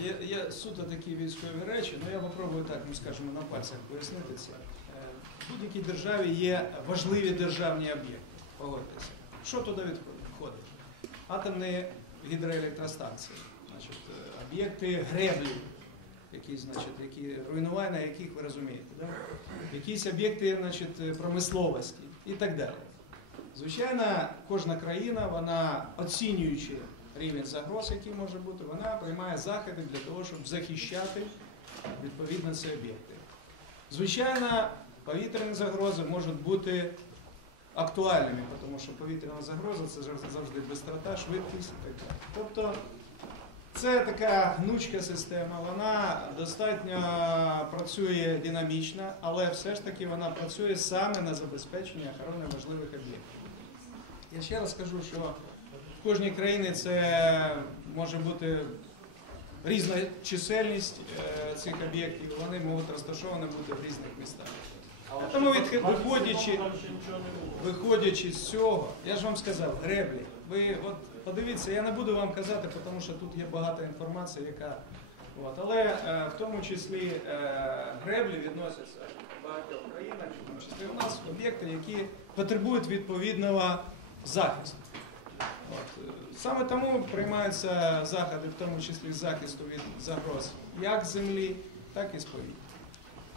є, є суто такі військові речі, але я попробую так, ну скажімо, на пальцях пояснити це. Е, В будь-якій державі є важливі державні об'єкти. Погодьтеся. Що туди відходить? Атомні гідроелектростанції, значить, е, об'єкти греблі, які, значить, які, руйнування яких ви розумієте, да? якісь об'єкти значить, промисловості і так далі. Звичайно, кожна країна, вона оцінюючи рівень загроз, який може бути, вона приймає заходи для того, щоб захищати відповідно ці об'єкти. Звичайно, повітряні загрози можуть бути актуальними, тому що повітряна загроза це завжди- бистрота, швидкість і так далі. Тобто це така гнучка система, вона достатньо працює динамічно, але все ж таки вона працює саме на забезпечення охорони важливих об'єктів. Я ще раз скажу, що в кожній країні це може бути різна чисельність е, цих об'єктів, вони можуть розташовані бути в різних містах. Тому виходячи, виходячи з цього, я ж вам сказав, греблі. Ви от подивіться, я не буду вам казати, тому що тут є багато інформації, яка. От, але е, в тому числі е, греблі відносяться в багатьох країнах, в тому числі у нас об'єкти, які потребують відповідного захисту. От. Саме тому приймаються заходи, в тому числі захисту від загроз як землі, так і з повітря.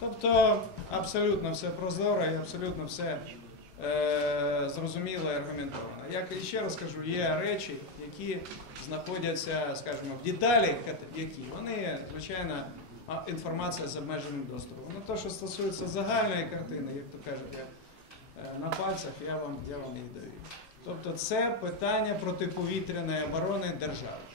Тобто абсолютно все прозоро і абсолютно все е, зрозуміло і аргументовано. Як і ще раз кажу, є речі, які знаходяться, скажімо, в деталі, які вони, звичайно, інформація з обмеженим доступом. Ну, те, що стосується загальної картини, як то кажуть, я, е, на пальцях я вам, я вам її даю. Тобто це питання протиповітряної оборони держави.